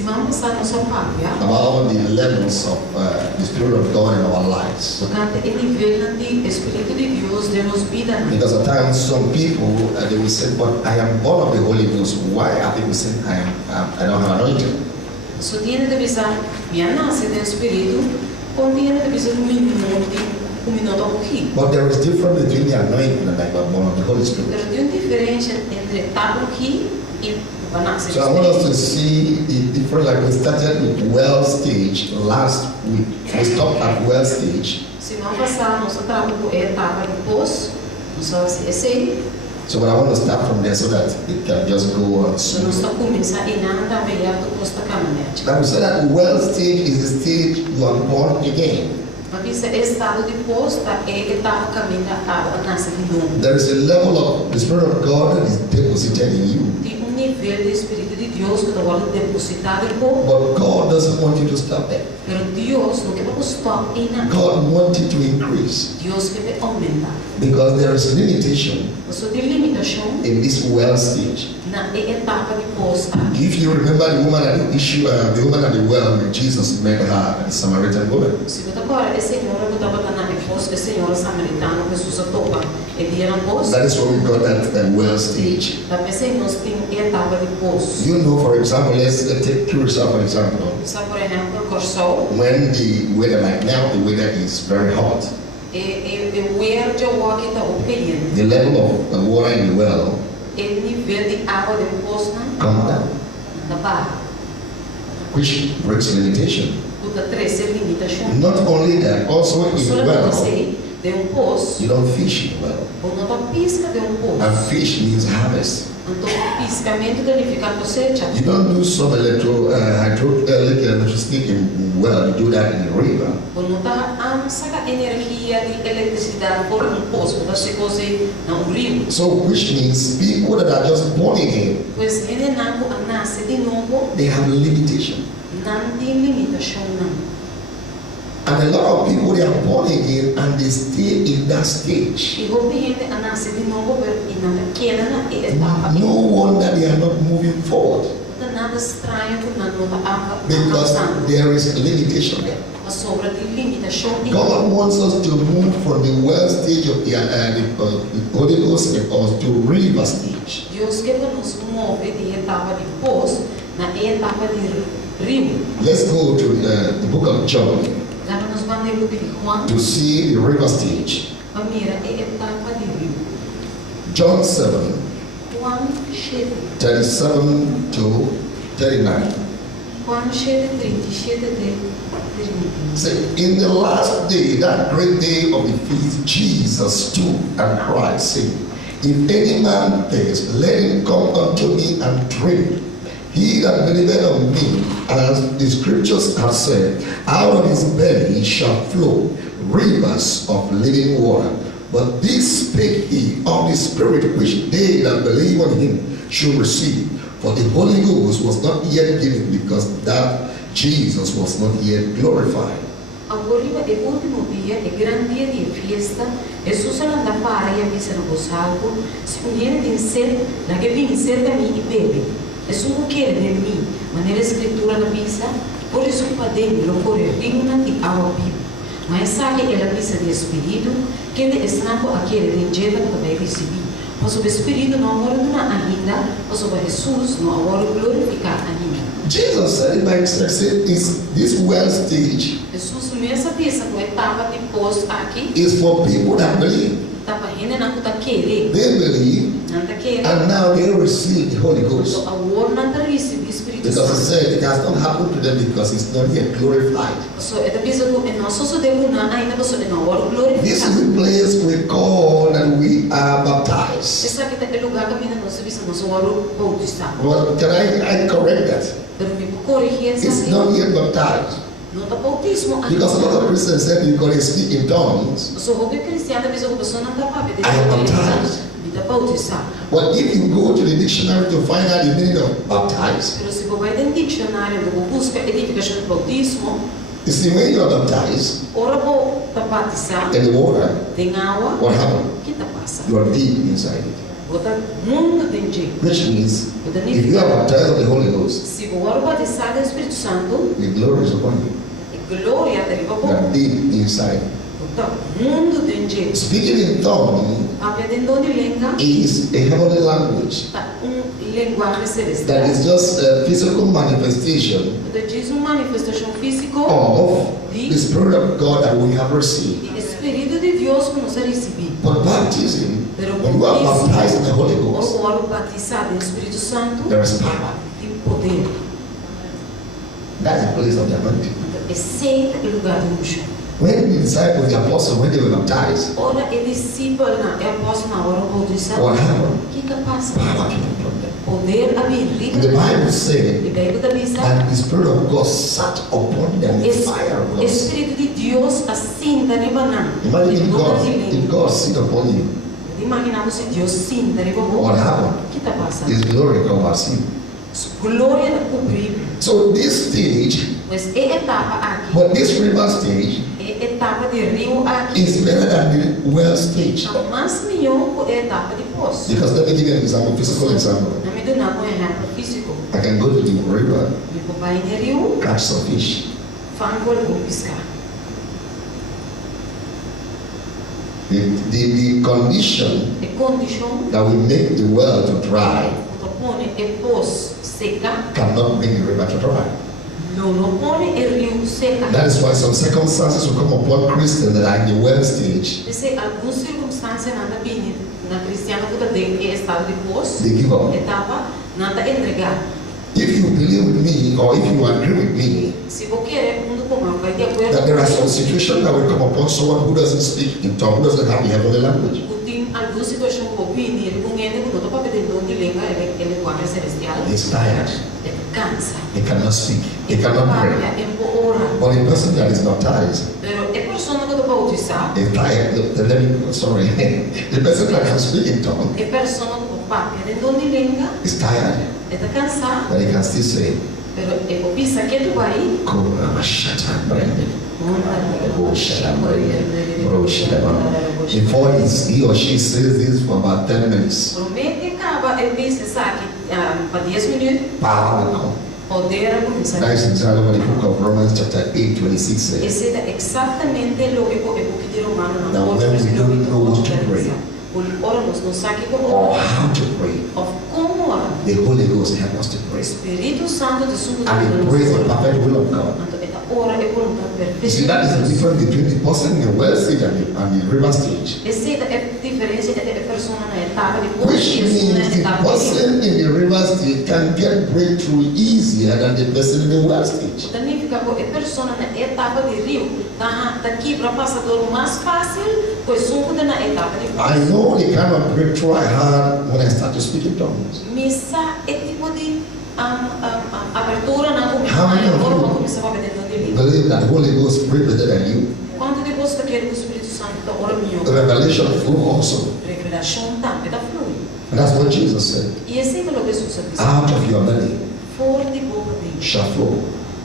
about the levels of the Spirit of God in our lives. Because at times some people they will say, but I am born of the Holy Ghost. Why are people saying I don't have anointing? So tiene de visar, minha nasce do Espírito, contiene de visar um minuto aqui. But there is difference between the anointing and I am born of the Holy Spirit. Pero tem diferença entre estar aqui e nascer. So I want us to see the difference. Like we started with well stage last week. We stopped at well stage. Se não passar, nós trabalhamos com a etapa depois, nós vamos esse. So but I want to start from there so that it can just go on. So nós estamos começando e não trabalhar com esta caminhada. Now we said that well stage is the stage you are born again. Mas esse estado depois da etapa caminhada a nascer de novo. There is a level of the Spirit of God that is deposited in you. Tem nível de Espírito de Deus que está depositado em você. But God doesn't want you to stop there. Pero Deus não quer que você stop aí não. God wants you to increase. Deus quer aumentar. Because there is limitation in this well stage. Na etapa depois. If you remember the woman at the woman at the well when Jesus met her, the Samaritan woman. Se você agora esse senhor que estava na depois, esse senhor samaritano que Jesus topa, ele era depois. That is what we call that well stage. Também se nós temos etapa depois. You know, for example, let's take Curacao for example. Sabe por exemplo, Curacao. When the weather like now, the weather is very hot. The level of water in the well come down, which brings limitation. Not only that, also in the well, you don't fish in the well. And fish means harvest. You don't do some electricity in well, you do that in the river. So which means people that are just born again, they have a limitation. And a lot of people, they are born again and they stay in that stage. No wonder they are not moving forward. Because there is a limitation there. God wants us to move from the well stage of the Holy Ghost to river stage. Let's go to the book of John to see the river stage. John 7, 37 to 39. Say, in the last day, that great day of the feast, Jesus stood and cried, saying, if any man thirst, let him come unto me and drink. He that believeth on me, as the scriptures have said, out of his belly shall flow rivers of living water. But this spake he of the Spirit which they that believe on him should receive. For the Holy Ghost was not yet given, because that Jesus was not yet glorified. Agora é o último dia, é grande dia de festa. Jesus anda a fare e avisa no salvo. Se viene de ser, la que viene cerca de mim e bebe. Jesus não quer de mim, mas na escritura na visa, por isso para dentro corre digna e água viva. Mas sabe que ela visa de Espírito, que ele está aquele de jeito que vai receber. Mas o Espírito não mora ainda, mas o Jesus não agora glorificar ainda. Jesus said it by himself, said this well stage is for people that believe. They believe, and now they receive the Holy Ghost. Because it said it has not happened to them because it's not yet glorified. This is the place we call and we are baptized. Well, can I correct that? It's not yet baptized. Because a lot of Christians said you can speak in tongues. I am baptized. But if you go to the dictionary to find out the meaning of baptized, you see, when you are baptized in the water, what happened? You are deep inside it. Bota mundo tem jeito. Which means, if you are baptized of the Holy Ghost, Se for batizado no Espírito Santo, the glory is upon you. a glória arriva com That deep inside. Bota mundo tem jeito. Speaking in tongue Aprendendo de língua is a heavenly language linguagem that celestial. is just a physical manifestation Diz manifestação física of the Spirit of God that we have received. do Espírito de Deus que nós recebemos. But baptism, Pero when you are baptized in the Holy Ghost, ou oro batizado no Espírito Santo, there is power. tem poder. That's the place of the anointing. Esse é o lugar do unção. When the disciples, the apostles, when they were baptized, Ora, é discípulo é apóstolo na hora do batismo. what happened? O que passa? Power came upon them. Poder abrir. And the Bible said E Bíblia da Bíblia. that the Spirit of God sat upon them in fire. of God. Espírito de Deus assim da ribanã. Imagine if God sit upon you. Imaginamos se Deus sim da ribanã. What happened? O que está passando? His glory covers you. Glória da cobrir. So this stage, Mas é etapa aqui. but this river stage É etapa de rio aqui. is better than the well stage. A mais melhor é etapa de poço. Because let me give you an example, physical example. Na me dá um exemplo físico. I can go to the river, Me vou para o rio, catch some fish. fango vou pescar. The condition É condição that will make the well to dry que põe é poço seca. cannot make the river to dry. Não põe é rio seca. That is why some circumstances will come upon Christians that are in the well stage. Se algumas circunstâncias nada bem na cristiana que tem que estado de poço, They give up. etapa nada entregar. If you believe with me or if you agree with me Se você quer mundo comum, vai de acordo. that there are some situations that will come upon someone who doesn't speak in tongue, who doesn't have the heavenly language. Tem algumas situações que eu vi, ele com ele, quando eu estou pedindo de língua, ele guarda celestial. He's tired. Ele cansa. He cannot speak. He cannot pray. Ele ora. But a person that is baptized, Pero é pessoa que eu estou bautizar, is tired. Sorry. The person that can speak in tongue é pessoa que eu papo, ele não de língua, is tired, ele está cansado. but he can still say, Pero eu penso que tu vai. Before he or she says this for about 10 minutes, Promete acaba, eu penso, sabe, para 10 minutos, power will come. poder começar. That is exactly what the book of Romans chapter 8:26 says. Esse é exatamente o que eu de Romano na Now, when we don't know what to pray, oramos, não sabe como or orar, how to pray, of como orar. the Holy Ghost help us to O pray. Espírito Santo de Santo And he prays the perfect will of God. ora é vontade You see, that is the difference between the person in the well stage and the river stage. Essa é a diferença entre a pessoa na etapa de Which means the person in the river stage can get breakthrough easier than the person in the well stage. Significa que a pessoa na etapa de rio daqui para passador mais fácil, pois suco na etapa de I know the kind of breakthrough I had when I started speaking tongues. Missa é tipo de abertura na How many of you começava a ver believe that the Holy Ghost pray better than you? quando depois que o Espírito Santo da ora The melhor, revelation flow also. revelação também da flui. And that's what Jesus said. E esse é o que Jesus disse. Out of your belly For de boca dele, shall flow.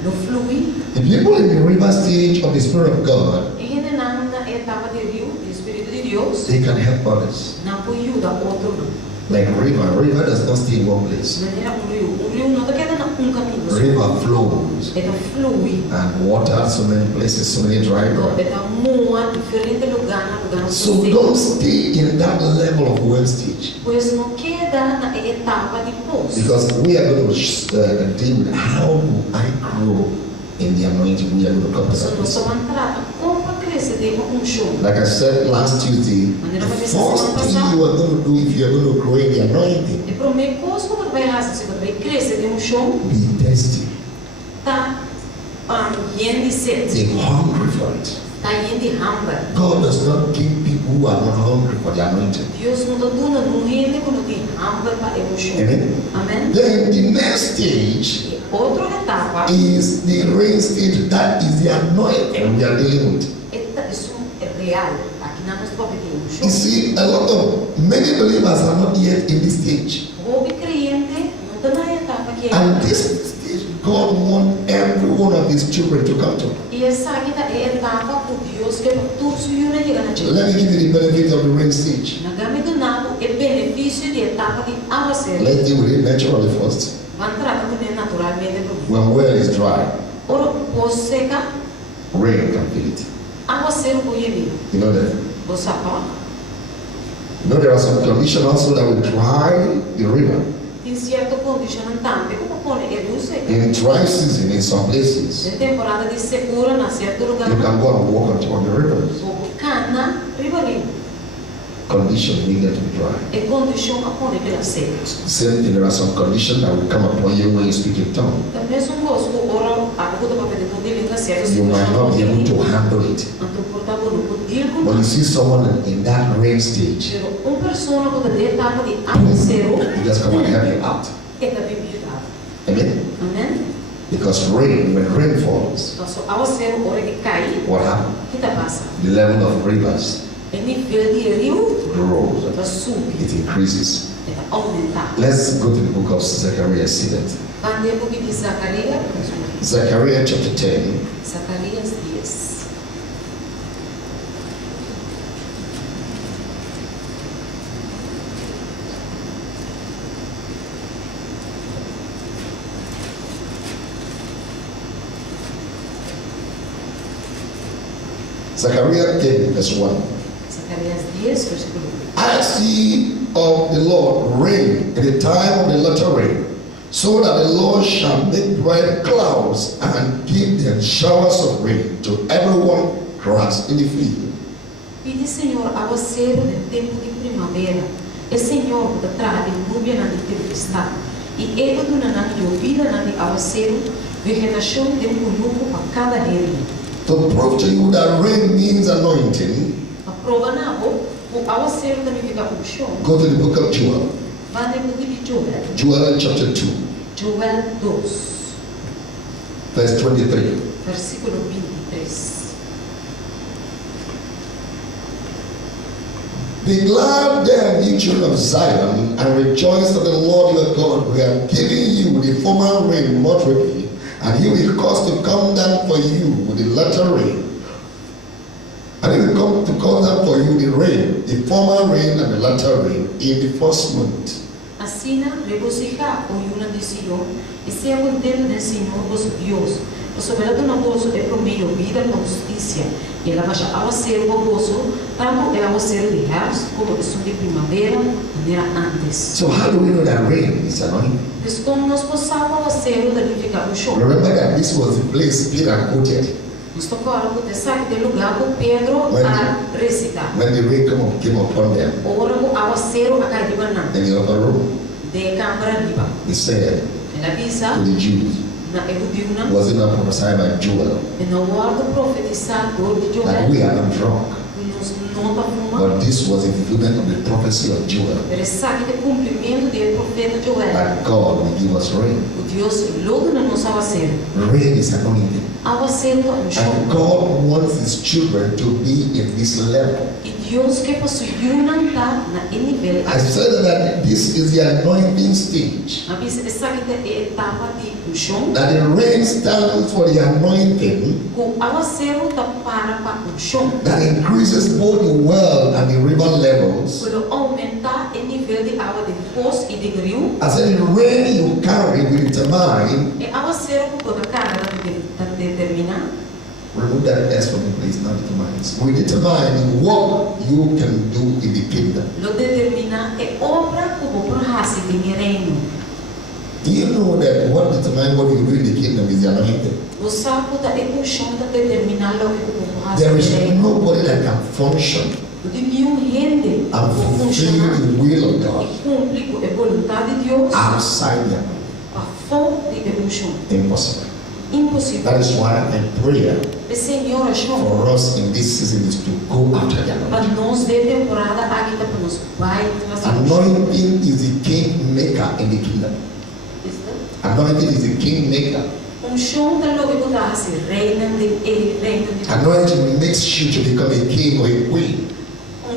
no flui. The people in the river stage of the Spirit of God, E na etapa de rio, do Espírito de Deus, they can help others. não ajuda outro. Like river does not stay in one place. Maneira rio não queda na caminho. River flows É da flui. and water so many places, so many dry ground. É da moa diferente lugar So don't stay in that level of well stage. Pois não queda na etapa de poço. Because we are going to deal with how do I grow in the anointing. We are going to come to Só that não place. só entrada como crescer de show. Like I said last Tuesday, the first thing you are going to do if you are going to grow in the anointing, E para mim, coisa que vai raça, se vai crescer de show, be thirsty, tá indo de sede, be hungry for it. tá indo de hambre. God does not give people who are not hungry for the anointing. Deus não está dando no reino quando tem hambre para show. Amen. Amém? Then the next stage E outra etapa, is the rain stage. That is the anointing we are dealing with. isso é real. Aqui não nós podemos ter You show. see, many believers are not yet in this stage. Houve cliente, não está na etapa que And this stage, God wants every one of His children to come to. E essa aqui é a etapa por Deus que todos os dias chegam na gente. Let me give you the benefit of the rain stage. Na gama do nabo é benefício início de etapa de aguaceiro. Let's deal with it naturally first. Vamos tratar também naturalmente. When well is dry, Ora, posso secar, rain can fill it. aguaceiro com ele. You know that? Você sabe? You know there are some conditions also that will dry the river. Tem certa condição também, como pode ele secar. In dry season, in some places, Na temporada de secura, na certo lugar, you can go and walk on the rivers. o cana, ribalinho. Conditions needed to be dry. E condição a pode que ela seca. Same thing, there are some conditions that will come upon you when you speak in tongue. Também são coisas que ora, a boca da papel de poder ligar certo. You might not be able to handle it. Então, portanto, não podia When you see someone in that rain stage, pessoa que da etapa de aguaceiro, you just come and help you out. é da bebida. Amen? Amém? Because rain, when rain falls, Então, se o aguaceiro ora que cai, what happens? o que passa? The level of rivers O nível de rio grows. vai subir, It increases. vai aumentar. Let's go to the book of Zechariah, see that. Quando é o book de Zacarias, Zechariah chapter 10. Zacarias 10. Zechariah 10, verse 1. Zacarias 10, versículo 1. I see of the Lord rain in the time of the latter rain, so that the Lord shall make bright clouds and give them showers of rain to everyone grass in the field. Pide, Senhor, aguaceiro no tempo de primavera. E Senhor, que traga nuvem na tempestade. E ele do nanan de ouvida na de aguaceiro, vegetação de novo a cada rei. To prove to you that rain means anointing, A prova na o aguaceiro também fica com chão. go to the book of Joel. Vai no book de Joel. Joel chapter 2, Joel 2, verse 23. versículo 23. Be glad then, ye children of Zion, and rejoice that the Lord your God will have given you the former rain moderately, and he will cause to come down for you with the latter rain. And he will come to come down for you the rain, the former rain and the latter rain, in the first month. Assina, regocija o una de Sion, y sea contento del Señor vuestro Dios. Vuestro verdadero gozo es promedio, vida y justicia. Y el aguacero gozo, tanto el aguacero de Jars como el sol de primavera, manera antes. So how do we know that rain is anointing? Pues como nos pasaba aguacero de edificación. Remember that this was the place Peter quoted Nos tocó algo de saque del lugar con Pedro a recitar. when the rain came upon them Ora o aguacero a cair de banana. in the upper room. De cámara arriba. He said En la visa, to the Jews, na erudiuna, was it not prophesied by Joel en o algo profetizado de that we Joel, are not drunk? nos nota fuma. But this was a fulfillment of the prophecy of Joel, Pero sabe de cumprimento do profeta Joel. that God will give us rain. O Deus logo na nossa aguaceiro. Rain is anointing. Aguaceiro é um And chão. God wants his children to be in this level. E Deus quer possuir na nível. I said that this is the anointing stage. A bisa sabe da etapa de um chão. That the rain stands for the anointing O aguaceiro tá para chão. that increases both the well and the river levels. Quando aumentar o nível de água de foz e de rio. I said the rain you carry will determine. E aguaceiro com toda a carga da determinar. Remove that S from the place, not determines. We determine what you can do in the kingdom. Lo determina é obra como por raça de reino. Do you know that what determines what you do in the kingdom is the anointing? O sapo da emoção da determinar lo que como raça There de is reino. nobody that can function De nenhum rende and o fulfill funcionar the will of God e cumprir a vontade de Deus outside them. a fonte de emoção. Impossible. Impossível. That is why my prayer O Senhor achou for us in this season is to go after the para anointing. nós de temporada aqui para nós vai trazer Anointing is the king maker in the kingdom. Anointing is the king maker. chão da logo que dá reina de Anointing makes you to become a king or a queen.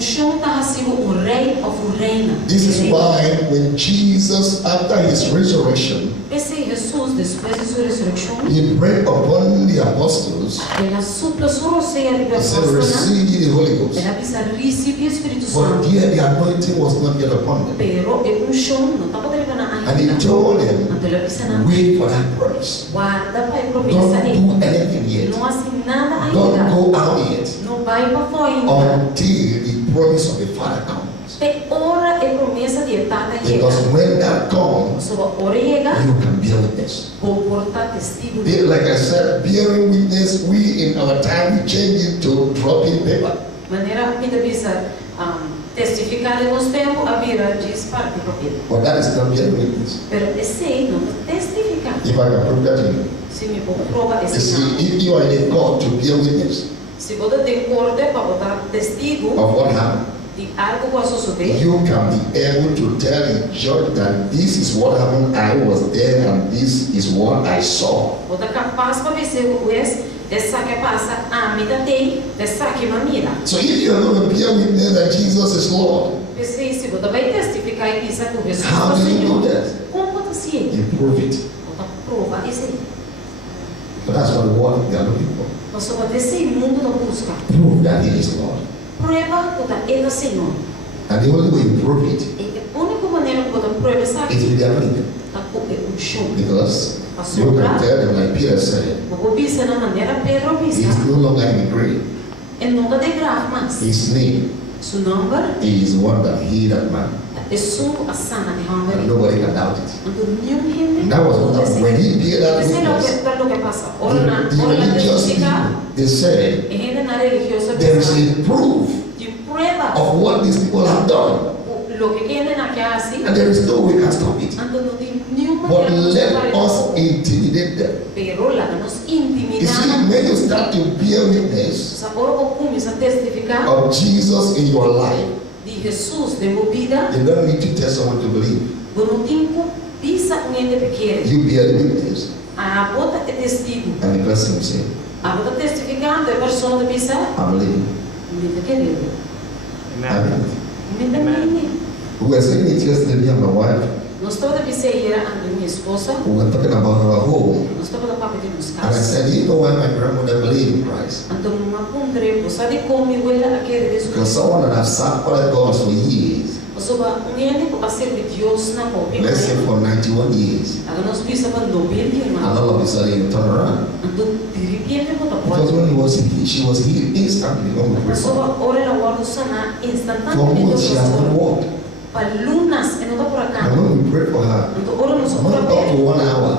unção está sido rei ou reina. This is why when Jesus, after his resurrection, Esse Jesus, depois de sua ressurreição, he prayed upon the apostles, ela supla sua ceia de he said, apóstola. receive the Holy Ghost. Ela precisa receber o Espírito But Santo. here the anointing was not yet upon them. Pero a unção não estava derivando And he ainda. told them, Então ela precisa wait for that promise. guarda para a promessa Don't dele. do anything yet. Não assim nada Don't ainda. go out yet Não vai para fora ainda. until the promise of the Father comes. Até hora a promessa de etada Because chega. when that comes, Só a hora chega, you can bear witness. vou portar testigo. Like I said, bearing witness, we in our time we change it to dropping paper. Maneira que precisa testificar em nosso tempo, a vira diz parte de papel. But that is not bearing witness. Pero esse não é testificar. If I can prove that to you. Se me prova You esse see, não. if you are in a court to bear witness Se você tem corte para botar testigo of what happened, de algo que vai suceder, you can be able to tell the judge that this is what happened, I was there, and this is what I saw. você é capaz para ver se o juiz dessa que passa a mim tem, dessa que mamira. So if you are going to bear witness that Jesus is Lord, Se você vai testificar e dizer que Jesus how é o do you know Senhor, that? como você se You prove it. você prova isso aí. But that's what the world they are looking for. Você vai descer o mundo da busca. Prove that He is Lord. Prova que Ele é Senhor. And the only way you prove it E a única maneira que você prova isso is aqui with the anointing. é o chão. Because you can tell them, like Peter said, Vou bisa na maneira Pedro He bisa. is no longer in the grave. Ele não está de grave mais. His name Seu nome is one that healed that man. é sua a sana de And Hungary. nobody can doubt it. Então, nenhum rei. And that was when he bear that Esse é o witness. que passa. The, Ora na the religious testificar. people, they said, E ainda na religiosa there is pensa a proof de prueba of what these people have done. o que querem na casa. And there is no way we can stop it. Então não tem nenhuma But maneira let us intimidate them. Pero lá nos You intimidar. see, when you start to bear witness Sabor o começa a testificar of Jesus in your life, de Jesus de sua vida. you don't need to tell someone to believe. Quando tempo pisa um ente pequeno. You bear witness. A bota é testigo. And the person will say, A bota testificando a pessoa de pisa. I believe. Muito querido. I believe. Muito menino. We were saying it yesterday, me and my wife. Nós estamos a pensar a minha esposa. We were talking about our home. Nós estamos a papo de nos And I casar. said, you know why my grandmother believed in Christ? Então, uma pondre, você sabe como eu ela aquele Because Jesus. someone that has served other gods for years, Você vai ente a servir Deus na copia. let's say for 91 years, Agora nós precisamos de ouvir and all of a sudden you turn around. Então, de repente, você Because pode. when she was healed instantly when we prayed Você for her. vai orar a guarda sana For instantaneamente. months she has not walked. Para lunas, e não está por acá. And when we prayed for her, Então, ora nos not ora up to bem. 1 hour,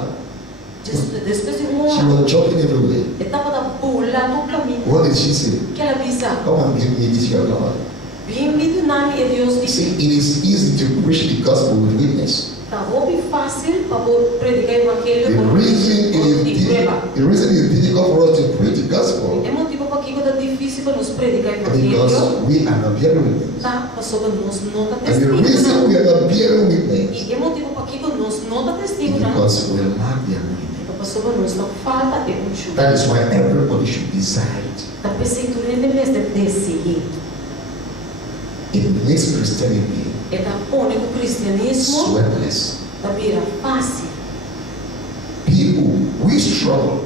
Depois de she hora, was joking everywhere. estava da bula duplamente. What did she say? Que ela visa. Come and give me this your God. Bem-vindo na minha Deus. You see, it is easy to preach the gospel with witness. Está bem fácil para predicar o evangelho The com reason de prueba. it is difficult for us to preach the gospel É motivo para que é difícil para nos predicar o evangelho. because we are not bearing witness. Tá, passou para nós não está And the reason we testemunhando. are not bearing witness E é motivo para que nós não está is testemunhando. because we lack the anointing. Passou para nós não falta de unção. That is why everybody should desire it. Está pensando em vez de decidir. It makes Christianity É da único cristianismo sweatless. da vira fácil. People, we struggle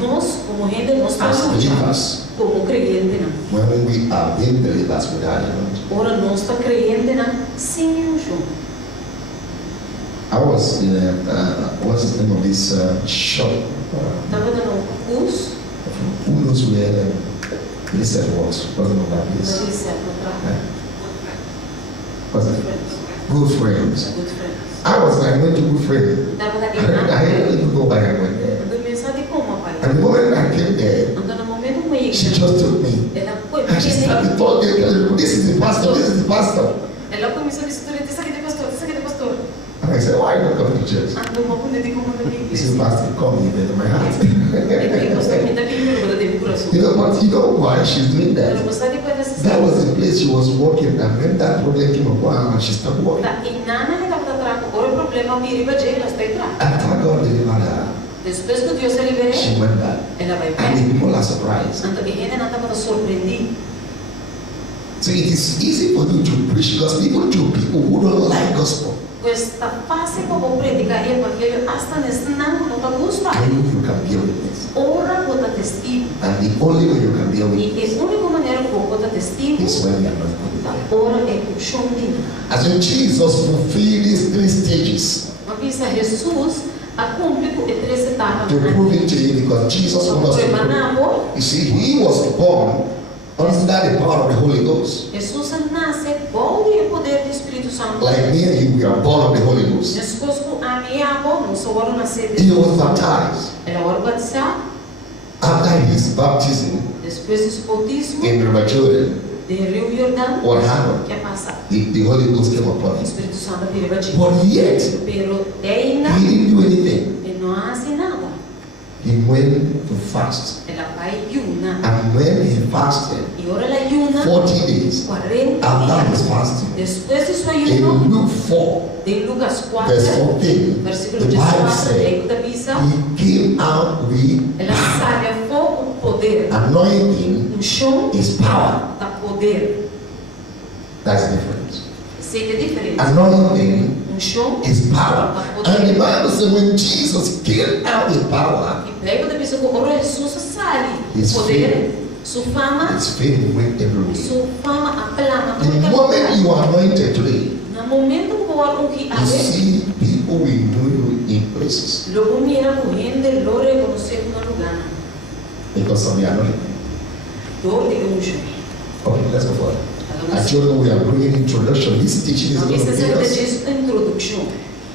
Nós, como gente, nós as estamos lutando believers como crente, não. when we are being believers without anointing. Ora, nós está crente, não, sem unção. I was in what's the name of this shop? Estava dando curso, Who knows where this was? What's the name of that mas place? ele serve para What's it? Good Friends. good friends. I was like, went to Good Friends. Estava I daqui didn't even go back and went there. do mensagem como, pai. And the moment I came there, Então, no momento que she just took me. ela foi And she pequena, started talking, this is the pastor, this is the pastor. ela começou a dizer, isso aqui é pastor, isso aqui é pastor. And I said, why are you not coming to church? Ando uma coisa de como eu He said, Pastor, come here, in my heart. E pastor me dá aquele número de coração. But you know why she's doing Ela that? gostar de coisas That was the place she was working, and when that problem came upon her, she stopped working. Tá, e nada que estava atrás, agora o problema me riba de ela está atrás. After God delivered her, Depois que Deus se liberou, she went back. ela vai And bem. the people are surprised. Então, a gente não estava surpreendido. So it is easy for you to preach gospel even to people who don't like gospel. Questa fase como predica e evangelho hasta nesnango no gusta. Then you can be a witness. Ora bota testigo. And the only way you can be a E witness a única maneira como bota testigo is when you are not good. ora é com chondina. As when Jesus fulfilled these 3 stages Mas pensa Jesus a cumprir com 3 etapas. to prove it to you, because Jesus was you see, he was born under the power of the Holy Ghost. Jesus nasce bom e poder do Espírito Santo. Like me and you, we are born of the Holy Ghost. Jesus com a minha avó, não sou ora nascer. He was baptized. Ela ora batizar. After his baptism Depois do batismo in the River Jordan, de Rio Jordão, what happened? que passa. The Holy Ghost came upon O him. Espírito Santo veio batismo. But yet, Pero ainda he didn't do anything. ele não hace nada. He went to fast. Ela vai ayuna. And when he fasted E ora ela ayuna 40 days 40 after his dias. fasting, Depois de sua in ayuno, Luke 4, de Lucas 4, verse 14, versículo the Bible 14, said leigo da Bíblia, he came out with ela sai a fogo, poder. anointing Chão is power. da poder. That's different. Sei que é diferente. Anointing Chão is power. da And poder. the Bible said when Jesus came out with power, E leigo da Bíblia que ora Jesus sai His poder. Sua fama, his fame went everywhere. sua fama aplama. The moment you are anointed today, No momento que eu oro que you a see people will know you in places logo mira correndo, lo reconhecer no lugar. because of the anointing. Dor de unjo. Okay, let's go forward. I told you we are bringing introduction. This teaching is going Isso to é take cerca us disso introdução.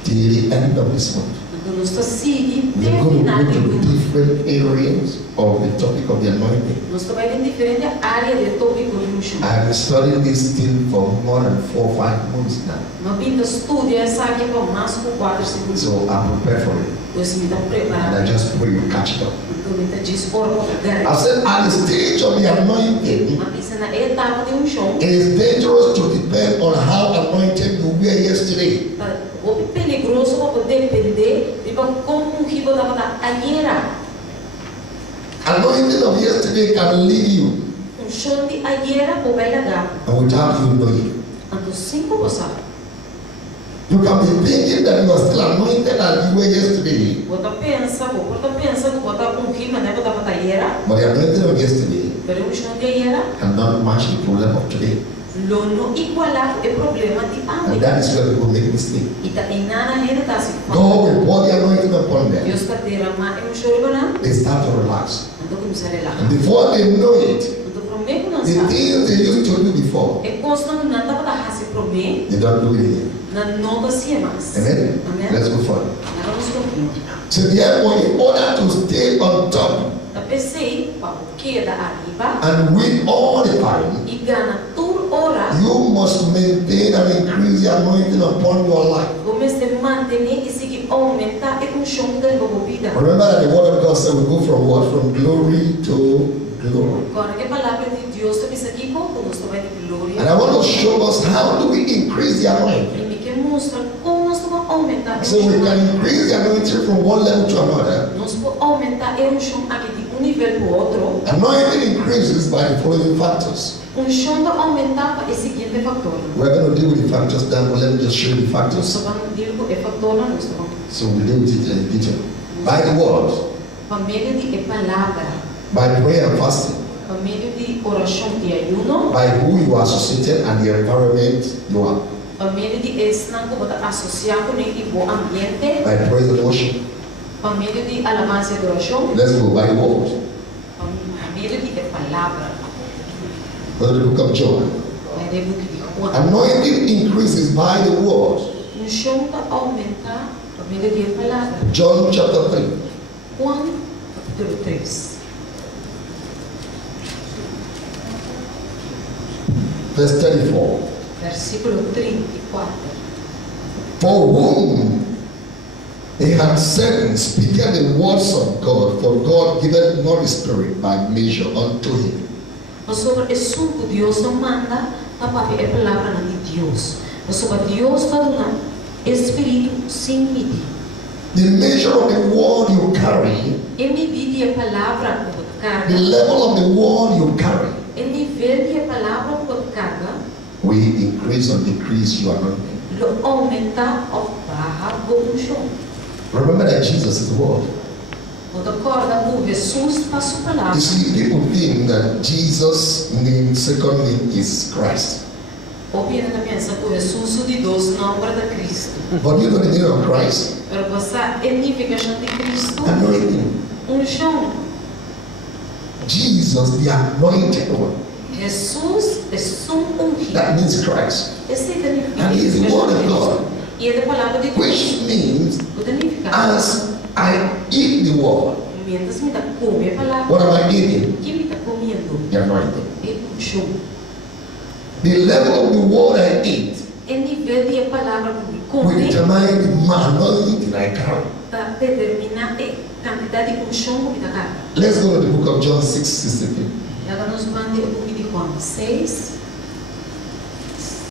till the end of this month. Então nós está seguindo We are going to terminar go to de different areas of the topic of the anointing. nós está vai em diferente área de tópico de unjo. I have been studying this thing for more than 4 or 5 months now. Mas vindo estudia essa aqui para mais por 4 segundos. So I'm prepared for it. Você me dá And I preparado. just pray you catch it up. Então me dá diz ora I para said at the stage of the anointing, Mas isso na etapa de unjo. it is dangerous to depend on how anointed you were yesterday. O peligroso para depender de como um ribo da ayer. Anointing of yesterday can leave you, Unjo de ayer o vai largar. and without you knowing. Então 5 você. You can be thinking that you are still anointed as you were yesterday, Você pensa que você com ribo né para ayer. but the anointing of yesterday Pero unjo de ayer cannot match the problem of today. lo não igualar o problema de And amanhã. that is where people make mistakes. E tá em nada ainda tá se God will pour the anointing upon them. Deus está derramando um choro não. They start to relax. Então começar a relaxar. And before they know it, Então prometo não the sabe. things they used to do before, É coisa não nada para dar se prometo. they don't do it again. Na nova se mais. Amen? Amen. Let's go forward. Agora vamos pouquinho. So therefore, in order to stay on top Da pensei para o que da arriba and win all the time, e gana tur hora. you must maintain and increase the anointing upon your life. Vamos te manter e seguir aumentar e chão da vida. Remember that the word of God said we go from what? From glory to glory. Agora que a palavra de Deus está pensa aqui como nós vai de glória. And I want to show us how do we increase the anointing. E me quer mostrar como nós vamos aumentar. So we can increase the anointing from one level to another. Nós vamos aumentar chão aqui de nível para o outro. Anointing increases by the following factors. Chão vai aumentar para esse seguinte fator. We're going to deal with the factors now, but let me just show you the Nós factors. vamos deal com o fator, nós vamos So we deal with it in detail. By the word, para meio de palavra, by prayer and fasting, para meio de oração e ayuno, by who you are associated and the environment you are, para meio de estar associado com o ambiente, by praise and worship. para meio de alabança e oração, Let's go by the word. para meio de palavra. Go to the book of John. Vai de book de Juan. Anointing increases by the word. Chão vai aumentar para meio de palavra. John chapter 3. Juan capítulo 3. Verse 34. Versículo 34. For whom he had sent, speaking the words of God, for God giveth not his spirit by measure unto him. Mas sobre isso que Deus não manda, a palavra de Deus. Mas sobre Deus vai dar Espírito sem medir. The measure of the word you carry, E medir a palavra the carga, level of the word you carry, e El nivel de palavra por carga will increase or decrease your anointing. lo aumenta ou barra o chão. Remember that Jesus is the word. O acorda com Jesus passa a palavra. You see, people think that Jesus' name, second name is Christ. O piena da pensa com Jesus de Deus nome da Cristo. But you know the name of Christ? Para passar significação de Cristo. Anointing. Chão. Jesus, the anointed one. Jesus é ungido. That means Christ. Esse significa. And he is the word of God. E é da palavra de Deus. Which means, O significado. as I eat the word, Mientras me está comendo a palavra. what am I eating? Que me está comendo? The anointing. É chão. The level of the word I eat O nível de palavra que me will come determine the anointing I carry. está determinada a quantidade de chão que me dá. Let's go to the book of John 6:63. E agora nós vamos ler o book de Juan 6.